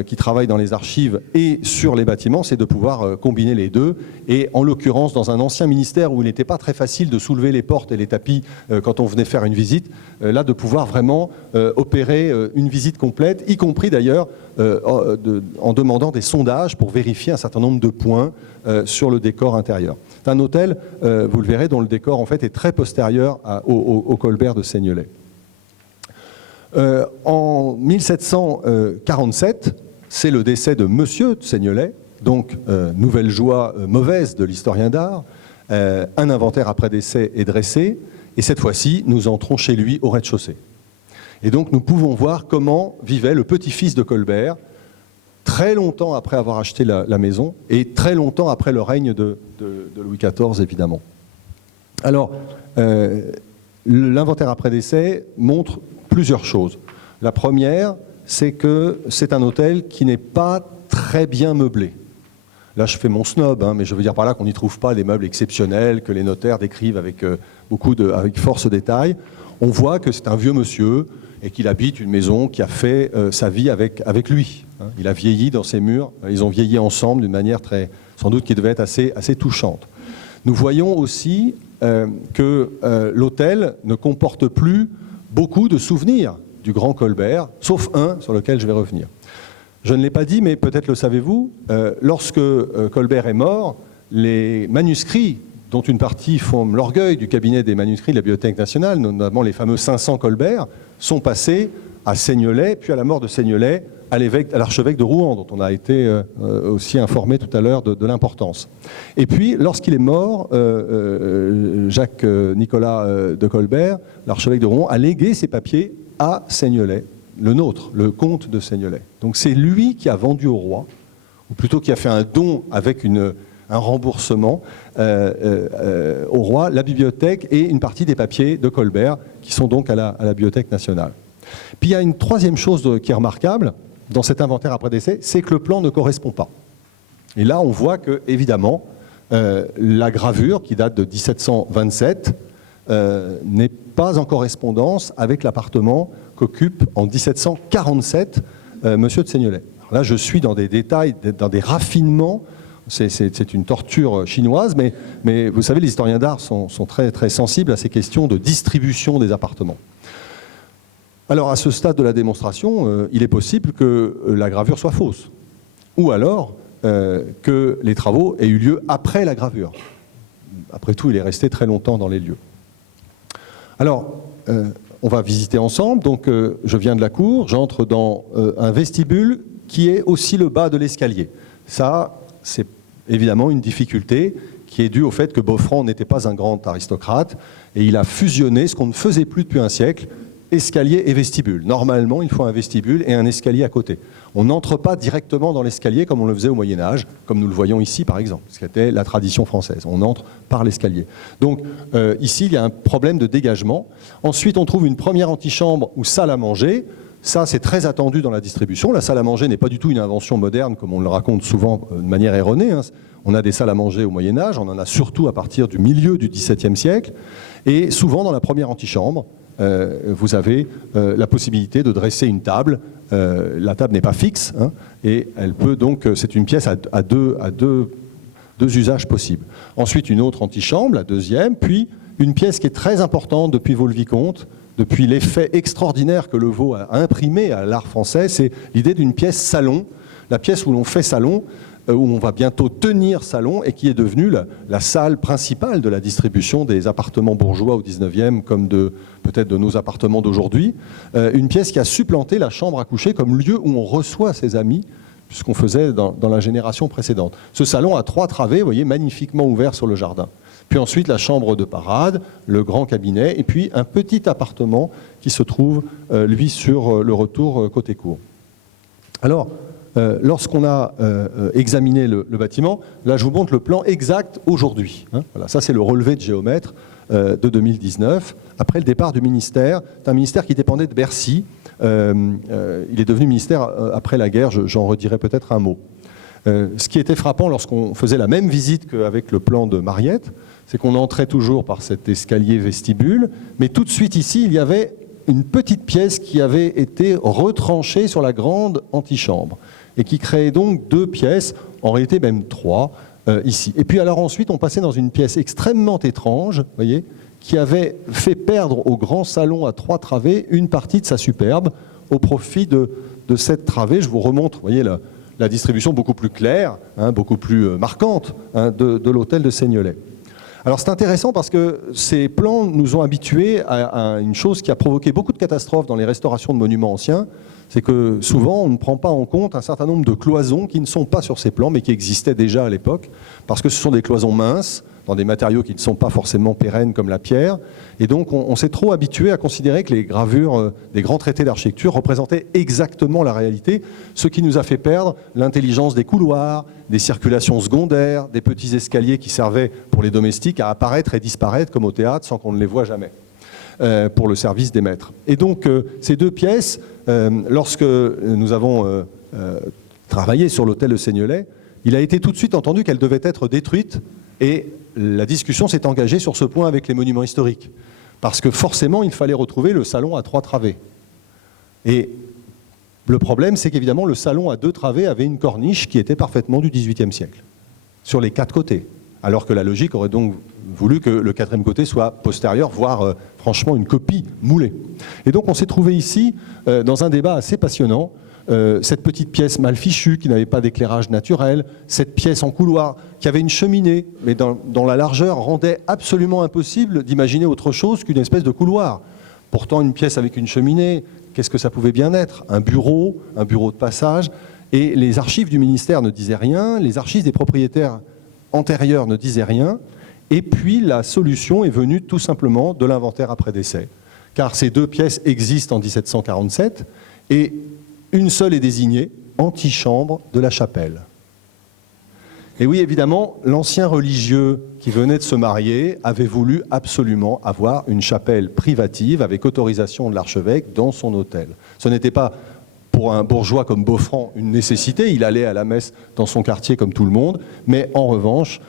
qui travaille dans les archives et sur les bâtiments, c'est de pouvoir combiner les deux. Et en l'occurrence, dans un ancien ministère où il n'était pas très facile de soulever les portes et les tapis quand on venait faire une visite, là, de pouvoir vraiment opérer une visite complète, y compris d'ailleurs en demandant des sondages pour vérifier un certain nombre de points sur le décor intérieur. C'est un hôtel, vous le verrez, dont le décor en fait est très postérieur au Colbert de Seignelay. En 1747, c'est le décès de Monsieur de Seignelay, donc nouvelle joie mauvaise de l'historien d'art. Un inventaire après décès est dressé, et cette fois-ci, nous entrons chez lui au rez-de-chaussée. Et donc nous pouvons voir comment vivait le petit-fils de Colbert, très longtemps après avoir acheté la maison, et très longtemps après le règne de Louis XIV, évidemment. Alors, l'inventaire après décès montre plusieurs choses. La première, c'est que c'est un hôtel qui n'est pas très bien meublé. Là, je fais mon snob, mais je veux dire par là qu'on n'y trouve pas des meubles exceptionnels que les notaires décrivent avec avec force détail. On voit que c'est un vieux monsieur et qu'il habite une maison qui a fait sa vie avec lui. Il a vieilli dans ses murs, ils ont vieilli ensemble d'une manière sans doute qui devait être assez touchante. Nous voyons aussi que l'hôtel ne comporte plus beaucoup de souvenirs du grand Colbert, sauf un sur lequel je vais revenir. Je ne l'ai pas dit, mais peut-être le savez-vous, lorsque Colbert est mort, les manuscrits, dont une partie forment l'orgueil du cabinet des manuscrits de la Bibliothèque nationale, notamment les fameux 500 Colbert, sont passés à Seignelay, puis à la mort de Seignelay, à l'archevêque de Rouen, dont on a été aussi informé tout à l'heure de l'importance. Et puis, lorsqu'il est mort, Jacques-Nicolas de Colbert, l'archevêque de Rouen, a légué ses papiers à Seignelay, le nôtre, le comte de Seignelay. Donc c'est lui qui a vendu au roi, ou plutôt qui a fait un don avec un remboursement au roi, la bibliothèque et une partie des papiers de Colbert, qui sont donc à la Bibliothèque nationale. Puis il y a une troisième chose qui est remarquable dans cet inventaire après décès, c'est que le plan ne correspond pas. Et là, on voit que, évidemment, la gravure, qui date de 1727, n'est pas en correspondance avec l'appartement qu'occupe en 1747 Monsieur de Seignelay. Alors là, je suis dans des détails, dans des raffinements. C'est une torture chinoise, mais vous savez, les historiens d'art sont très, très sensibles à ces questions de distribution des appartements. Alors, à ce stade de la démonstration, il est possible que la gravure soit fausse, ou alors que les travaux aient eu lieu après la gravure. Après tout, il est resté très longtemps dans les lieux. Alors, on va visiter ensemble. Donc, je viens de la cour, j'entre dans un vestibule qui est aussi le bas de l'escalier. Ça, c'est évidemment une difficulté qui est due au fait que Boffrand n'était pas un grand aristocrate, et il a fusionné ce qu'on ne faisait plus depuis un siècle, escalier et vestibule. Normalement, il faut un vestibule et un escalier à côté. On n'entre pas directement dans l'escalier comme on le faisait au Moyen-Âge, comme nous le voyons ici par exemple, ce qui était la tradition française. On entre par l'escalier. Donc ici, il y a un problème de dégagement. Ensuite, on trouve une première antichambre ou salle à manger. Ça, c'est très attendu dans la distribution. La salle à manger n'est pas du tout une invention moderne, comme on le raconte souvent de manière erronée. On a des salles à manger au Moyen-Âge, on en a surtout à partir du milieu du XVIIe siècle. Et souvent, dans la première antichambre, vous avez la possibilité de dresser une table. La table n'est pas fixe, et elle peut donc, c'est une pièce à deux usages possibles. Ensuite, une autre antichambre, la deuxième, puis une pièce qui est très importante depuis Vaux-le-Vicomte, depuis l'effet extraordinaire que le veau a imprimé à l'art français, c'est l'idée d'une pièce salon, la pièce où l'on fait salon, où on va bientôt tenir salon, et qui est devenue la salle principale de la distribution des appartements bourgeois au 19e, comme peut-être de nos appartements d'aujourd'hui. Une pièce qui a supplanté la chambre à coucher comme lieu où on reçoit ses amis, puisqu'on faisait dans la génération précédente. Ce salon a 3 travées, vous voyez, magnifiquement ouvert sur le jardin. Puis ensuite la chambre de parade, le grand cabinet, et puis un petit appartement qui se trouve, lui, sur le retour côté cour. Alors, lorsqu'on a examiné le bâtiment, là je vous montre le plan exact aujourd'hui. Voilà, ça c'est le relevé de géomètre de 2019, après le départ du ministère. C'est un ministère qui dépendait de Bercy. Il est devenu ministère après la guerre, j'en redirai peut-être un mot. Ce qui était frappant lorsqu'on faisait la même visite qu'avec le plan de Mariette, c'est qu'on entrait toujours par cet escalier vestibule, mais tout de suite ici, il y avait une petite pièce qui avait été retranchée sur la grande antichambre et qui créait donc 2 pièces, en réalité même 3, ici. Et puis alors ensuite, on passait dans une pièce extrêmement étrange, voyez, qui avait fait perdre au grand salon à 3 travées une partie de sa superbe au profit de cette travée. Je vous remontre, vous voyez, la distribution beaucoup plus claire, beaucoup plus marquante de l'hôtel de Seignelay. Alors c'est intéressant parce que ces plans nous ont habitués à une chose qui a provoqué beaucoup de catastrophes dans les restaurations de monuments anciens, c'est que souvent on ne prend pas en compte un certain nombre de cloisons qui ne sont pas sur ces plans mais qui existaient déjà à l'époque, parce que ce sont des cloisons minces, dans des matériaux qui ne sont pas forcément pérennes comme la pierre, et donc on s'est trop habitué à considérer que les gravures des grands traités d'architecture représentaient exactement la réalité, ce qui nous a fait perdre l'intelligence des couloirs, des circulations secondaires, des petits escaliers qui servaient pour les domestiques à apparaître et disparaître comme au théâtre sans qu'on ne les voie jamais, pour le service des maîtres. Et donc ces 2 pièces, lorsque nous avons travaillé sur l'hôtel de Seignelay, il a été tout de suite entendu qu'elles devaient être détruites, et la discussion s'est engagée sur ce point avec les monuments historiques, parce que forcément il fallait retrouver le salon à 3 travées. Et le problème, c'est qu'évidemment le salon à 2 travées avait une corniche qui était parfaitement du XVIIIe siècle, sur les 4 côtés, alors que la logique aurait donc voulu que le 4e côté soit postérieur, voire franchement une copie moulée. Et donc on s'est trouvé ici dans un débat assez passionnant. Cette petite pièce mal fichue qui n'avait pas d'éclairage naturel, cette pièce en couloir qui avait une cheminée, mais dont la largeur rendait absolument impossible d'imaginer autre chose qu'une espèce de couloir. Pourtant, une pièce avec une cheminée, qu'est-ce que ça pouvait bien être? Un bureau de passage, et les archives du ministère ne disaient rien, les archives des propriétaires antérieurs ne disaient rien, et puis la solution est venue tout simplement de l'inventaire après décès. Car ces 2 pièces existent en 1747, et une seule est désignée, antichambre de la chapelle. Et oui, évidemment, l'ancien religieux qui venait de se marier avait voulu absolument avoir une chapelle privative avec autorisation de l'archevêque dans son hôtel. Ce n'était pas pour un bourgeois comme Boffrand une nécessité, il allait à la messe dans son quartier comme tout le monde, mais en revanche,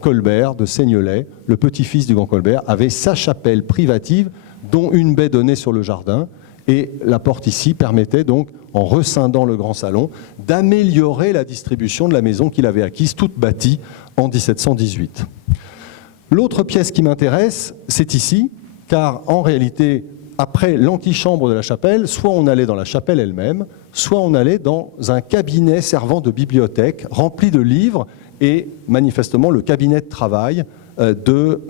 Colbert de Seignelay, le petit-fils du grand Colbert, avait sa chapelle privative dont une baie donnait sur le jardin, et la porte ici permettait donc, en rescindant le grand salon, d'améliorer la distribution de la maison qu'il avait acquise, toute bâtie en 1718. L'autre pièce qui m'intéresse, c'est ici, car en réalité, après l'antichambre de la chapelle, soit on allait dans la chapelle elle-même, soit on allait dans un cabinet servant de bibliothèque, rempli de livres, et manifestement le cabinet de travail de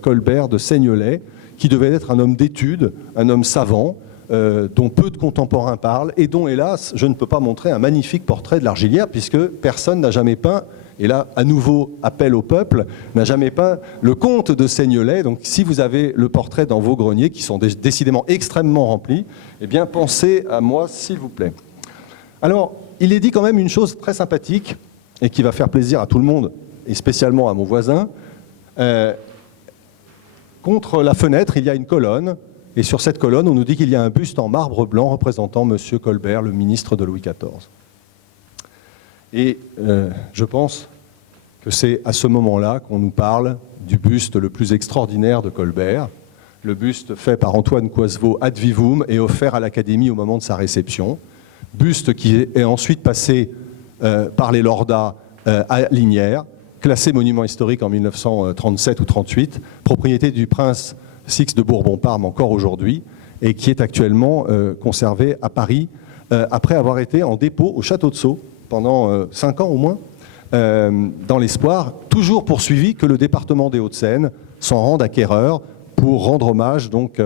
Colbert de Seignelay, qui devait être un homme d'études, un homme savant, dont peu de contemporains parlent et dont, hélas, je ne peux pas montrer un magnifique portrait de Largillière, puisque personne n'a jamais peint, et là, à nouveau, appel au peuple, n'a jamais peint le comte de Seignelay. Donc, si vous avez le portrait dans vos greniers, qui sont décidément extrêmement remplis, eh bien, pensez à moi, s'il vous plaît. Alors, il est dit quand même une chose très sympathique, et qui va faire plaisir à tout le monde, et spécialement à mon voisin. Contre la fenêtre, il y a une colonne, et sur cette colonne, on nous dit qu'il y a un buste en marbre blanc représentant M. Colbert, le ministre de Louis XIV. Et je pense que c'est à ce moment-là qu'on nous parle du buste le plus extraordinaire de Colbert, le buste fait par Antoine Coisevaux ad vivum et offert à l'Académie au moment de sa réception, buste qui est ensuite passé par les Lorda à Lignières, classé monument historique en 1937 ou 1938, propriété du prince Six de Bourbon-Parme encore aujourd'hui, et qui est actuellement conservé à Paris, après avoir été en dépôt au château de Sceaux pendant 5 ans au moins, dans l'espoir, toujours poursuivi, que le département des Hauts-de-Seine s'en rende acquéreur pour rendre hommage donc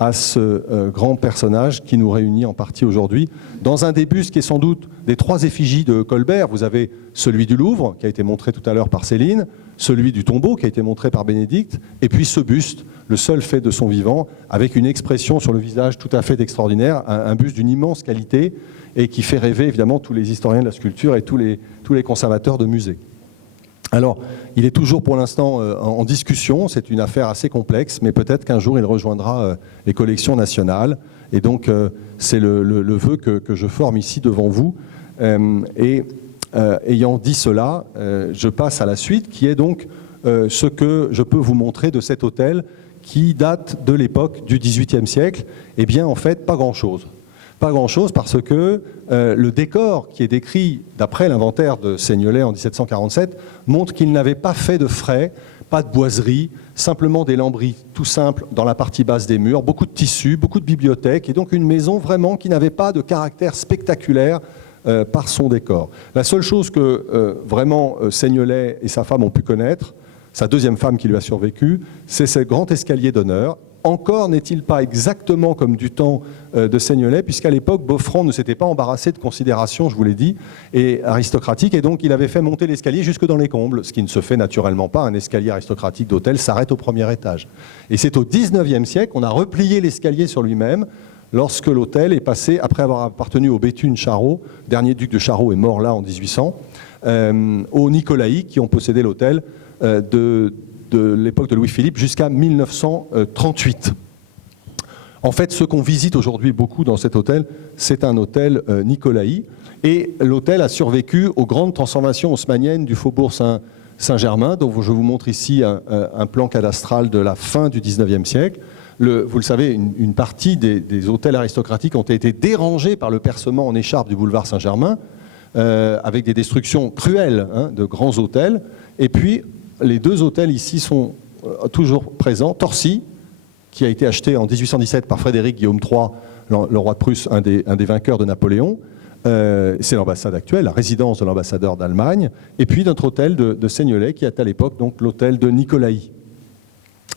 à ce grand personnage qui nous réunit en partie aujourd'hui. Dans un des bustes qui est sans doute des 3 effigies de Colbert, vous avez celui du Louvre, qui a été montré tout à l'heure par Céline, celui du tombeau, qui a été montré par Bénédicte, et puis ce buste, le seul fait de son vivant, avec une expression sur le visage tout à fait extraordinaire, un buste d'une immense qualité, et qui fait rêver évidemment tous les historiens de la sculpture et tous les conservateurs de musées. Alors, il est toujours pour l'instant en discussion, c'est une affaire assez complexe, mais peut-être qu'un jour il rejoindra les collections nationales, et donc c'est le vœu que je forme ici devant vous. Ayant dit cela, je passe à la suite, qui est donc ce que je peux vous montrer de cet hôtel qui date de l'époque du XVIIIe siècle. Eh bien, en fait, pas grand-chose. Pas grand-chose parce que le décor qui est décrit d'après l'inventaire de Seignelay en 1747 montre qu'il n'avait pas fait de frais, pas de boiserie, simplement des lambris tout simples dans la partie basse des murs, beaucoup de tissus, beaucoup de bibliothèques, et donc une maison vraiment qui n'avait pas de caractère spectaculaire par son décor. La seule chose que vraiment Seignelay et sa femme ont pu connaître, sa deuxième femme qui lui a survécu, c'est ce grand escalier d'honneur. Encore n'est-il pas exactement comme du temps de Seignelay, puisqu'à l'époque, Boffrand ne s'était pas embarrassé de considérations, je vous l'ai dit, et aristocratiques, et donc il avait fait monter l'escalier jusque dans les combles, ce qui ne se fait naturellement pas. Un escalier aristocratique d'hôtel s'arrête au premier étage. Et c'est au XIXe siècle qu'on a replié l'escalier sur lui-même, lorsque l'hôtel est passé, après avoir appartenu au Béthune Charot, dernier duc de Charot est mort là en 1800, aux Nicolaï qui ont possédé l'hôtel de l'époque de Louis-Philippe jusqu'à 1938. En fait, ce qu'on visite aujourd'hui beaucoup dans cet hôtel, c'est un hôtel Nicolaï, et l'hôtel a survécu aux grandes transformations haussmanniennes du faubourg Saint-Germain, dont je vous montre ici un plan cadastral de la fin du XIXe siècle. Vous le savez, une partie des hôtels aristocratiques ont été dérangés par le percement en écharpe du boulevard Saint-Germain, avec des destructions cruelles de grands hôtels, et puis les 2 hôtels ici sont toujours présents. Torcy, qui a été acheté en 1817 par Frédéric Guillaume III, le roi de Prusse, un des vainqueurs de Napoléon. C'est l'ambassade actuelle, la résidence de l'ambassadeur d'Allemagne. Et puis notre hôtel de Seignelay, qui est à l'époque donc l'hôtel de Nicolaï,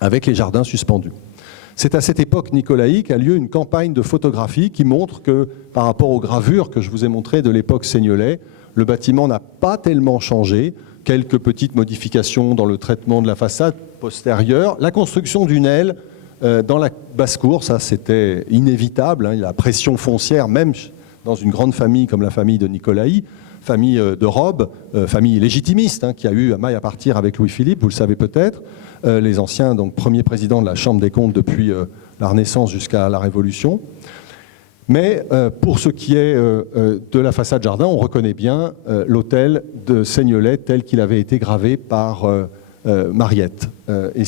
avec les jardins suspendus. C'est à cette époque Nicolaï qu'a lieu une campagne de photographie qui montre que, par rapport aux gravures que je vous ai montrées de l'époque Seignelay, le bâtiment n'a pas tellement changé. Quelques petites modifications dans le traitement de la façade postérieure. La construction d'une aile dans la basse-cour, ça c'était inévitable. La pression foncière, même dans une grande famille comme la famille de Nicolaï, famille de robe, famille légitimiste, qui a eu maille à partir avec Louis-Philippe, vous le savez peut-être. Les anciens, donc premiers présidents de la Chambre des comptes depuis la Renaissance jusqu'à la Révolution. Mais pour ce qui est de la façade jardin, on reconnaît bien l'hôtel de Seignelay tel qu'il avait été gravé par Mariette et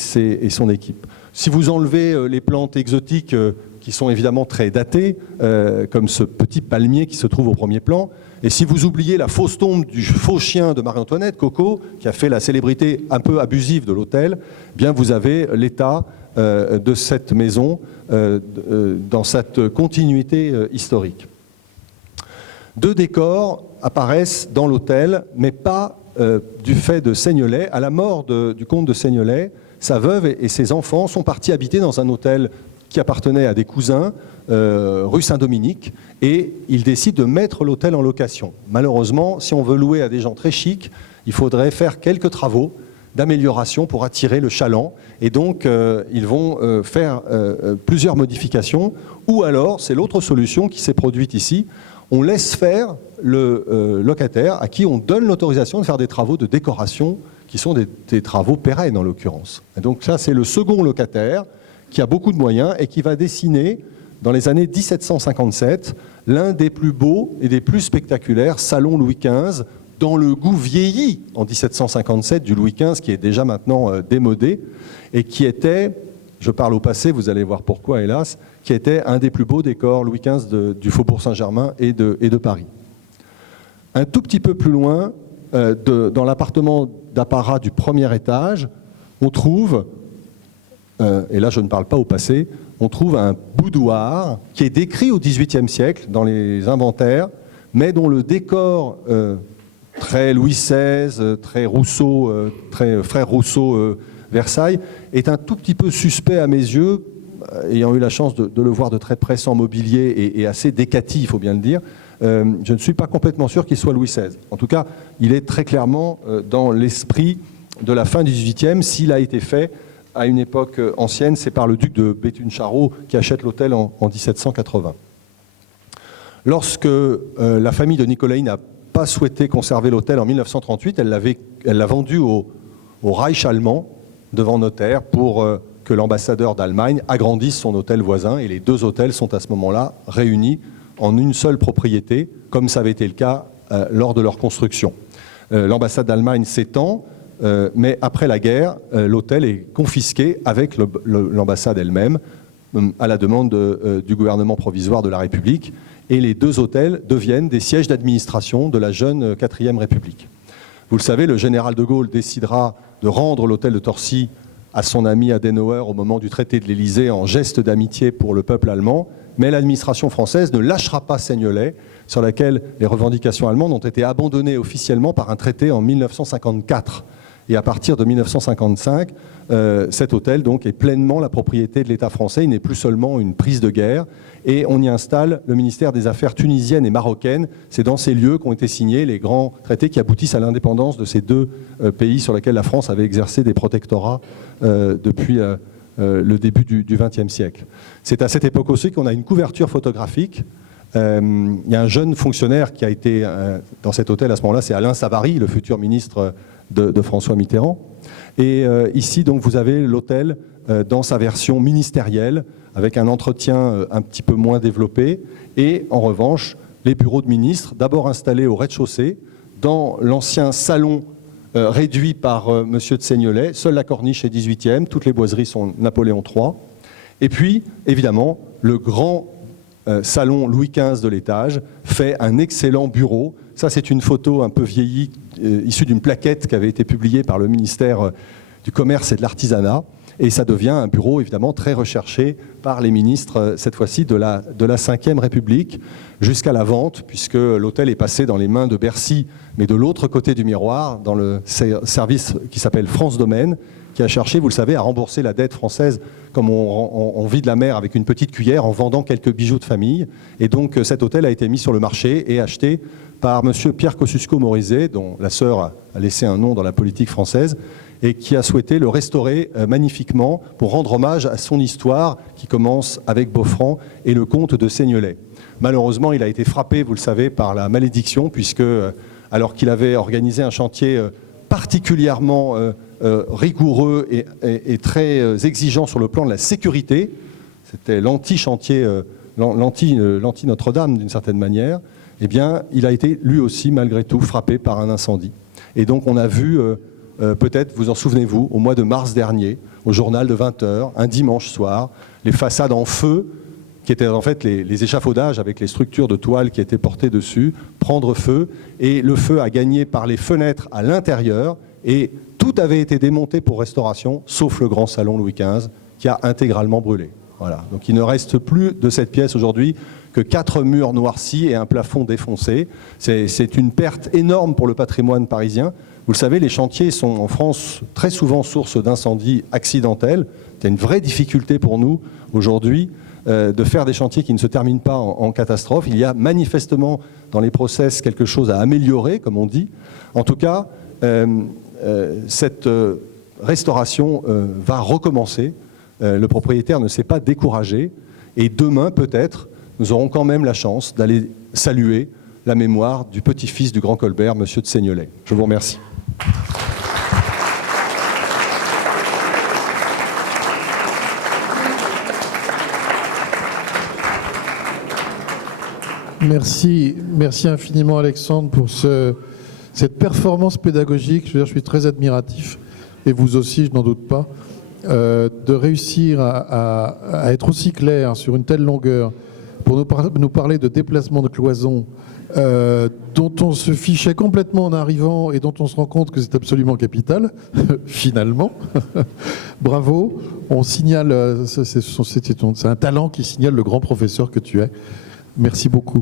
son équipe. Si vous enlevez les plantes exotiques qui sont évidemment très datées, comme ce petit palmier qui se trouve au premier plan, et si vous oubliez la fausse tombe du faux chien de Marie-Antoinette, Coco, qui a fait la célébrité un peu abusive de l'hôtel, bien vous avez l'état de cette maison dans cette continuité historique. 2 décors apparaissent dans l'hôtel, mais pas du fait de Seignelay. À la mort du comte de Seignelay, sa veuve et ses enfants sont partis habiter dans un hôtel qui appartenait à des cousins rue Saint-Dominique, et ils décident de mettre l'hôtel en location. Malheureusement, si on veut louer à des gens très chics, il faudrait faire quelques travaux d'amélioration pour attirer le chaland, et donc ils vont faire plusieurs modifications, ou alors, c'est l'autre solution qui s'est produite ici, on laisse faire le locataire à qui on donne l'autorisation de faire des travaux de décoration qui sont des travaux pérennes en l'occurrence. Et donc ça, c'est le second locataire qui a beaucoup de moyens et qui va dessiner dans les années 1757 l'un des plus beaux et des plus spectaculaires salons Louis XV dans le goût vieilli en 1757 du Louis XV qui est déjà maintenant démodé et qui était, je parle au passé, vous allez voir pourquoi hélas, qui était un des plus beaux décors Louis XV du Faubourg Saint-Germain et de Paris. Un tout petit peu plus loin, dans l'appartement d'apparat du premier étage, on trouve, et là je ne parle pas au passé, on trouve un boudoir qui est décrit au XVIIIe siècle dans les inventaires, mais dont le décor très Louis XVI, très Rousseau, très frère Rousseau Versailles, est un tout petit peu suspect à mes yeux, ayant eu la chance de le voir de très près sans mobilier et assez décati, il faut bien le dire. Je ne suis pas complètement sûr qu'il soit Louis XVI. En tout cas, il est très clairement dans l'esprit de la fin du XVIIIe. S'il a été fait à une époque ancienne, c'est par le duc de Béthune-Charot qui achète l'hôtel en 1780. Lorsque la famille de Nicolai n'a pas souhaité conserver l'hôtel en 1938, elle l'a vendu au Reich allemand devant notaire pour que l'ambassadeur d'Allemagne agrandisse son hôtel voisin, et les deux hôtels sont à ce moment-là réunis en une seule propriété, comme ça avait été le cas lors de leur construction. L'ambassade d'Allemagne s'étend, mais après la guerre, l'hôtel est confisqué avec l'ambassade elle-même, à la demande du gouvernement provisoire de la République, et les deux hôtels deviennent des sièges d'administration de la jeune 4e République. Vous le savez, le général de Gaulle décidera de rendre l'hôtel de Torcy à son ami Adenauer au moment du traité de l'Élysée en geste d'amitié pour le peuple allemand, mais l'administration française ne lâchera pas Seignelay, sur laquelle les revendications allemandes ont été abandonnées officiellement par un traité en 1954. Et à partir de 1955, cet hôtel donc, est pleinement la propriété de l'État français. Il n'est plus seulement une prise de guerre. Et on y installe le ministère des Affaires tunisiennes et marocaines. C'est dans ces lieux qu'ont été signés les grands traités qui aboutissent à l'indépendance de ces deux pays sur lesquels la France avait exercé des protectorats depuis le début du XXe siècle. C'est à cette époque aussi qu'on a une couverture photographique. Il y a un jeune fonctionnaire qui a été dans cet hôtel à ce moment-là, c'est Alain Savary, le futur ministre de François Mitterrand. Et ici, donc, vous avez l'hôtel dans sa version ministérielle, avec un entretien un petit peu moins développé, et en revanche, les bureaux de ministres, d'abord installés au rez-de-chaussée, dans l'ancien salon réduit par Monsieur de Seignelay. Seule la corniche est 18e, toutes les boiseries sont Napoléon III. Et puis, évidemment, le grand salon Louis XV de l'étage fait un excellent bureau. Ça, c'est une photo un peu vieillie, issue d'une plaquette qui avait été publiée par le ministère du Commerce et de l'Artisanat. Et ça devient un bureau, évidemment, très recherché par les ministres, cette fois-ci, de la Ve République, jusqu'à la vente, puisque l'hôtel est passé dans les mains de Bercy, mais de l'autre côté du miroir, dans le service qui s'appelle France Domaine, qui a cherché, vous le savez, à rembourser la dette française comme on vide la mer avec une petite cuillère en vendant quelques bijoux de famille. Et donc cet hôtel a été mis sur le marché et acheté par M. Pierre Kosciusko-Morizet, dont la sœur a laissé un nom dans la politique française, et qui a souhaité le restaurer magnifiquement pour rendre hommage à son histoire qui commence avec Beaufranc et le comte de Seignelay. Malheureusement, il a été frappé, vous le savez, par la malédiction, puisque alors qu'il avait organisé un chantier particulièrement rigoureux et très exigeant sur le plan de la sécurité, c'était l'anti-chantier, l'anti-Notre-Dame d'une certaine manière, eh bien, il a été lui aussi, malgré tout, frappé par un incendie. Et donc on a vu, peut-être vous en souvenez-vous, au mois de mars dernier, au journal de 20h, un dimanche soir, les façades en feu, qui étaient en fait les échafaudages avec les structures de toile qui étaient portées dessus, prendre feu, et le feu a gagné par les fenêtres à l'intérieur, et tout avait été démonté pour restauration, sauf le grand salon Louis XV, qui a intégralement brûlé. Voilà. Donc il ne reste plus de cette pièce aujourd'hui que 4 murs noircis et un plafond défoncé. C'est une perte énorme pour le patrimoine parisien, Vous le savez, les chantiers sont en France très souvent source d'incendies accidentels. C'est une vraie difficulté pour nous aujourd'hui de faire des chantiers qui ne se terminent pas en catastrophe. Il y a manifestement dans les process quelque chose à améliorer, comme on dit. En tout cas, cette restauration va recommencer. Le propriétaire ne s'est pas découragé. Et demain, peut-être, nous aurons quand même la chance d'aller saluer la mémoire du petit-fils du grand Colbert, monsieur de Seignelay. Je vous remercie. Merci infiniment Alexandre pour cette performance pédagogique. Je suis très admiratif, et vous aussi, je n'en doute pas, de réussir à être aussi clair sur une telle longueur pour nous parler de déplacement de cloisons dont on se fichait complètement en arrivant et dont on se rend compte que c'est absolument capital, finalement. Bravo. On signale, c'est un talent qui signale le grand professeur que tu es. Merci beaucoup.